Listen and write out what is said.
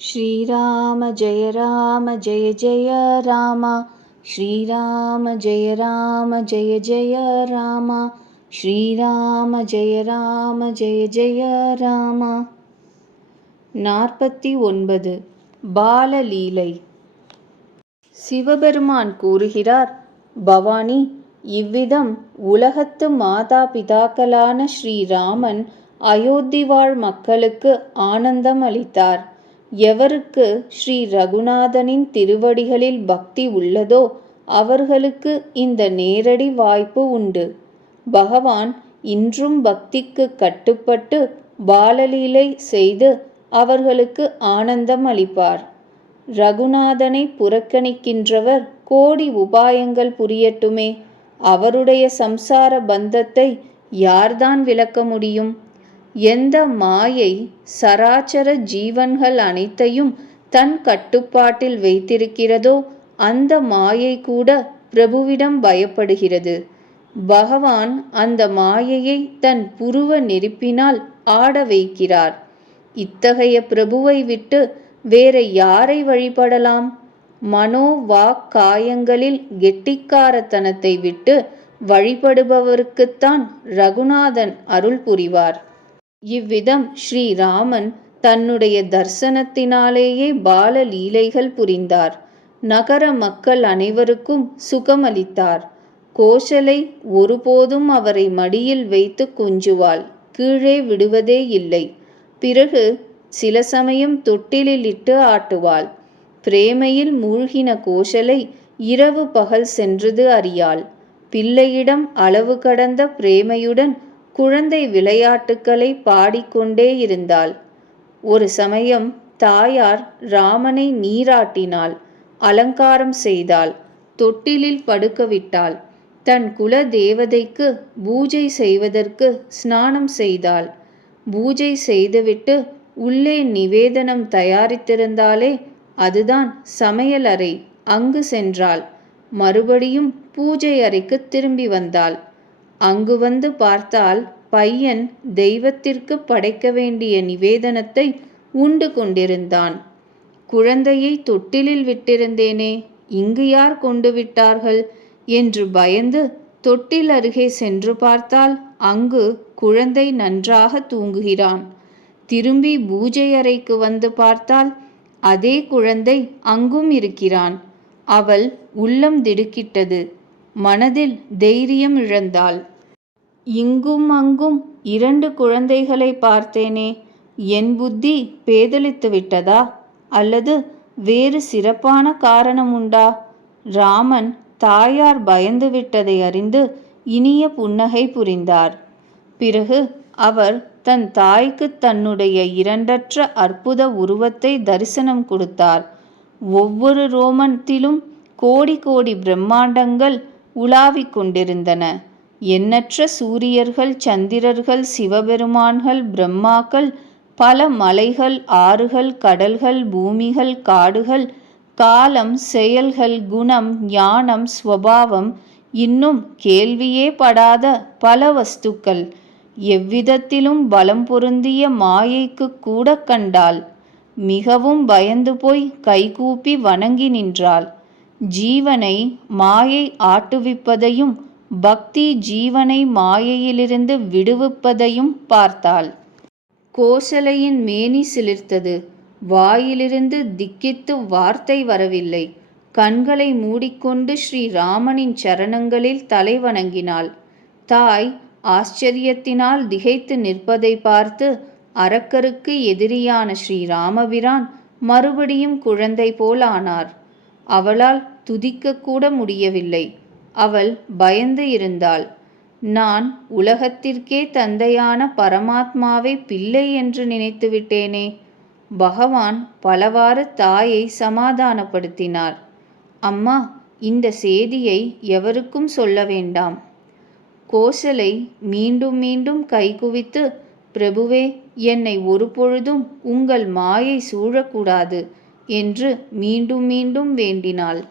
श्रीराम जय राम जय जय राम श्रीराम जय राम जय जय राम श्रीराम जय राम जय जय राम நாற்பத்தி ஒன்பது பாலலீலை சிவபெருமான் கூறுகிறார் பவானி இவ்விதம் உலகத்து மாதா பிதாக்களான ஸ்ரீராமன் அயோத்தி வாழ் மக்களுக்கு ஆனந்தம் அளித்தார் எவருக்கு ஸ்ரீ ரகுநாதனின் திருவடிகளில் பக்தி உள்ளதோ அவர்களுக்கு இந்த நேரடி வாய்ப்பு உண்டு. பகவான் இன்றும் பக்திக்கு கட்டுப்பட்டு பாலலீலை செய்து அவர்களுக்கு ஆனந்தம் அளிப்பார். ரகுநாதனை புறக்கணிக்கின்றவர் கோடி உபாயங்கள் புரியட்டுமே. அவருடைய சம்சார பந்தத்தை யார்தான் விளக்க முடியும்? எந்த மாயை சராச்சர ஜீவன்கள் அனைத்தையும் தன் கட்டுப்பாட்டில் வைத்திருக்கிறதோ அந்த மாயை கூட பிரபுவிடம் பயப்படுகிறது. பகவான் அந்த மாயையை தன் புருவ நெருப்பினால் ஆட வைக்கிறார். இத்தகைய பிரபுவை விட்டு வேற யாரை வழிபடலாம்? மனோ வாக் காயங்களில் கெட்டிக்காரத்தனத்தை விட்டு வழிபடுபவருக்குத்தான் ரகுநாதன் அருள் புரிவார். இவ்விதம் ஸ்ரீராமன் தன்னுடைய தர்சனத்தினாலேயே பால லீலைகள் புரிந்தார். நகர மக்கள் அனைவருக்கும் சுகமளித்தார். கோஷலை ஒருபோதும் அவரை மடியில் வைத்து கொஞ்சுவாள். கீழே விடுவதே இல்லை. பிறகு சில சமயம் தொட்டிலிலிட்டு ஆட்டுவாள். பிரேமையில் மூழ்கின கோஷலை இரவு பகல் சென்றது அறியாள். பிள்ளையிடம் அளவு கடந்த பிரேமையுடன் குழந்தை விளையாட்டுக்களை பாடிக்கொண்டே இருந்தாள். ஒரு சமயம் தாயார் ராமனை நீராட்டினாள் அலங்காரம் செய்தாள். தொட்டிலில் படுக்க விட்டாள். தன் குல தேவதைக்கு பூஜை செய்வதற்கு ஸ்நானம் செய்தாள். பூஜை செய்துவிட்டு உள்ளே நிவேதனம் தயாரித்திருந்தாலே அதுதான் சமையலறை. அங்கு சென்றாள். மறுபடியும் பூஜை அறைக்கு திரும்பி வந்தாள். அங்கு வந்து பார்த்தால் பையன் தெய்வத்திற்கு படைக்க வேண்டிய நிவேதனத்தை உண்டு கொண்டிருந்தான். குழந்தையை தொட்டிலில் விட்டிருந்தேனே இங்கு யார் கொண்டு விட்டார்கள்? என்று பயந்து தொட்டில் அருகே சென்று பார்த்தால் அங்கு குழந்தை நன்றாக தூங்குகிறான். திரும்பி பூஜை அறைக்கு வந்து பார்த்தால் அதே குழந்தை அங்கும் இருக்கிறான். அவள் உள்ளம் திடுக்கிட்டது. மனதில் தைரியம் இழந்தாள். இங்கும் அங்கும் இரண்டு குழந்தைகளை பார்த்தேனே. என் புத்தி பேதலித்து விட்டதா அல்லது வேறு சிறப்பான காரணம் உண்டா ராமன் தாயார் பயந்து விட்டதை அறிந்து இனிய புன்னகை புரிந்தார். பிறகு அவர் தன் தாய்க்கு தன்னுடைய இரண்டற்ற அற்புத உருவத்தை தரிசனம் கொடுத்தார். ஒவ்வொரு ரோமத்திலும் கோடி கோடி பிரம்மாண்டங்கள் உலாவிக் கொண்டிருந்தன. எண்ணற்ற சூரியர்கள் சந்திரர்கள் சிவபெருமான்கள் பிரம்மாக்கள் பல மலைகள் ஆறுகள் கடல்கள் பூமிகள் காடுகள் காலம் செயல்கள் குணம் ஞானம் ஸ்வபாவம் இன்னும் கேள்வியே படாத பல வஸ்துக்கள். எவ்விதத்திலும் பலம் பொருந்திய மாயைக்கு கூட கண்டாள். மிகவும் பயந்து போய் கைகூப்பி வணங்கி நின்றாள். ஜீவனை மாயை ஆட்டுவிப்பதையும் பக்தி ஜீவனை மாயையிலிருந்து விடுவிப்பதையும் பார்த்தாள். கோசலையின் மேனி சிலிர்த்தது. வாயிலிருந்து திக்கித்து வார்த்தை வரவில்லை. கண்களை மூடிக்கொண்டு ஸ்ரீராமனின் சரணங்களில் தலை வணங்கினாள். தாய் ஆச்சரியத்தினால் திகைத்து நிற்பதை பார்த்து அரக்கருக்கு எதிரியான ஸ்ரீராமபிரான் மறுபடியும் குழந்தை போல் ஆனார். அவளால் துதிக்கக்கூட முடியவில்லை. அவள் பயந்து இருந்தாள். நான் உலகத்திற்கே தந்தையான பரமாத்மாவை பிள்ளை என்று நினைத்து விட்டேனே பகவான் பலவாறு தாயை சமாதானப்படுத்தினார். அம்மா இந்த செய்தியை எவருக்கும் சொல்ல வேண்டாம் கோசலை மீண்டும் மீண்டும் கைகுவித்து பிரபுவே என்னை ஒருபொழுதும் உங்கள் மாயை சூழக்கூடாது என்று மீண்டும் மீண்டும் வேண்டினாள்.